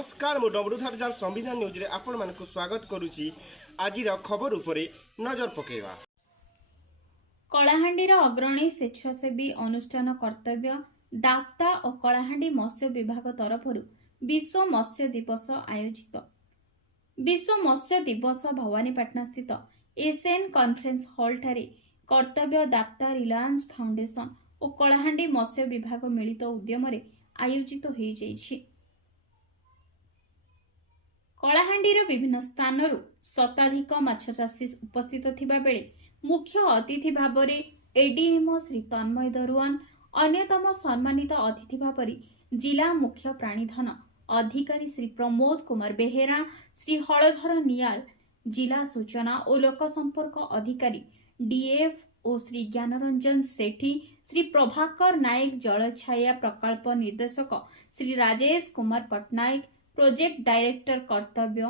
नमस्कार मु डमरुधार जाल संविधान न्यूज रे आपण मानक स्वागत करुची। आज खबर उपरे नजर पकेवा। कलाहांडीर अग्रणी स्वेच्छासेवी अनुष्ठान कर्तव्य दाफ्ता और कलाहांडी मत्स्य विभाग तरफर विश्व मत्स्य दिवस आयोजित। विश्व मत्स्य दिवस भवानीपाटना स्थित एसएन कॉन्फ्रेंस हॉल ठारे कर्तव्य दाफ्ता रिलायंस फाउंडेशन और कलाहांडी मत्स्य विभाग मिलित उद्यम आयोजित हो जाइछि। कलाहांडीर विभिन्न स्थानरू शताधिक माछ चाषी उपस्थित थिबा बेले मुख्य अतिथि भावरे एडीएमओ श्री तन्मय दरुआन, अन्यतम सम्मानित अतिथि भावरे जिला मुख्य प्राणीधन अधिकारी श्री प्रमोद कुमार बेहेरा, श्री हलधर नियाल, जिला सूचना और लोक संपर्क अधिकारी डीएफ और श्री ज्ञानरंजन सेठी, श्री प्रभाकर नायक, जलछाया प्रकल्प निर्देशक श्री राजेश कुमार पटनायक, प्रोजेक्ट डायरेक्टर कर्तव्य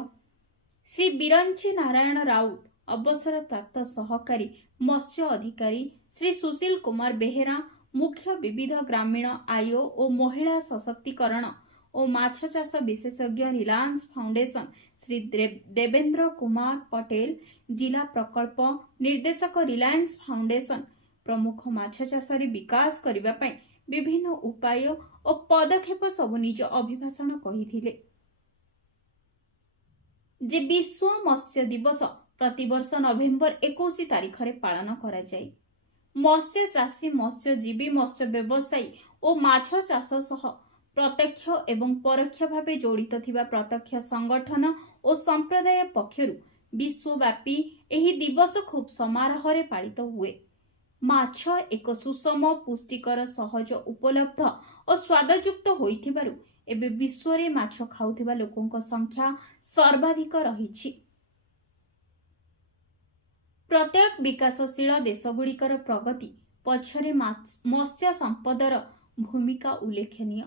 श्री बिरंची नारायण राउत, अवसर प्राप्त सहकारी मत्स्य अधिकारी श्री सुशील कुमार बेहेरा, मुख्य विविध ग्रामीण आय और महिला सशक्तिकरण और माछ चाष विशेषज्ञ रिलायंस फाउंडेशन श्री देवेंद्र कुमार पटेल, जिला प्रकल्प निर्देशक रिलायंस फाउंडेशन प्रमुख माछ चाष विकास करने पाई विभिन्न उपाय और पदक्षेप सब निज अभिभाषण कही जे विश्व मत्स्य दिवस प्रतिवर्ष नवेम्बर 21 तारिख रे पालन करा जाय। मत्स्य चाषी, मत्स्यजीवी, मत्स्य व्यवसायी और माछ चाष सह प्रत्यक्ष एवं परोक्ष भावे जड़ित थिबा प्रत्यक्ष संगठन और संप्रदाय पक्षरु विश्वव्यापी एही दिवस खूब समारोह रे पालित हुए। माछ एक सुषम, पुष्टिकर, सहज उपलब्ध और स्वादयुक्त होइथिबारु एबे विश्व रे माछ खाउथिबा लोकंक संख्या सर्वाधिक रहिछि। प्रत्येक विकासशील देशगुड़िकर प्रगति पछरे मत्स्य संपदर भूमिका उल्लेखनीय।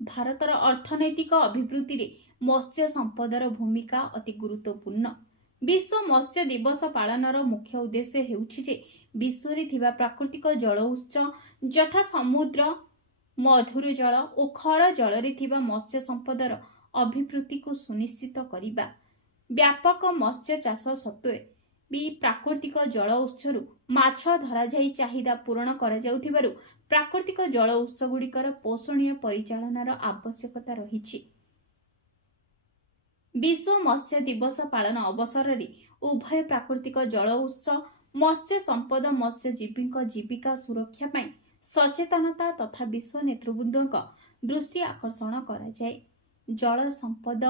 भारतर अर्थनैतिक अभिवृद्धि रे मत्स्य संपदर भूमिका अति गुरुत्वपूर्ण। विश्व मत्स्य दिवस पालनर मुख्य उद्देश्य हेउछि जे विश्व रे थिबा प्राकृतिक जल उत्स यथा समुद्र, मधुर जल और खर जल रे थिबा मत्स्य संपदर अभिवृद्धि को सुनिश्चित करिबा। व्यापक मत्स्य चाष सत्वे भी प्राकृतिक जल उत्सरू माछ धरा जाई चाहिदा पूरण करा जाउथिबारु प्राकृतिक जल उत्स गुड़िकर पोषणीय परिचालनार आवश्यकता रहिछि। विश्व मत्स्य दिवस पालन अवसर रे उभय प्राकृतिक जल उत्स, मत्स्य संपद, मत्स्यजीवी जीविका सुरक्षा पाई सचेतनता तथा विश्व नेतृवृंदक दृष्टि आकर्षण करा जाए। जल संपद,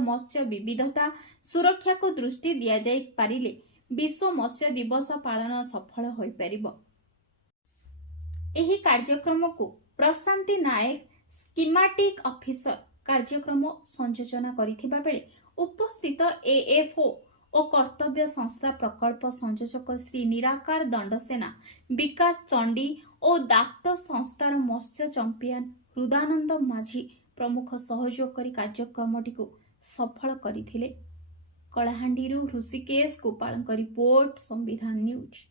मत्स्य विविधता सुरक्षा को दृष्टि दिया जाई पारिले विश्व मत्स्य दिवस पालन सफल होई परिबो। एही कार्यक्रम को प्रशांति नायक स्कीमेटिक ऑफिसर कार्यक्रम संयोजन करिथिबा बेले उपस्थित एएफओ और कर्तव्य संस्था प्रकल्प संयोजक श्री निराकार दंडसेना, विकास चंडी और दाप्त संस्थार मत्स्य चैंपियन हृदानंद माझी प्रमुख सहयोग करी कार्यक्रमटी को सफल करथिले। कलाहांडीरू ऋषिकेश गोपाल रिपोर्ट, संविधान न्यूज।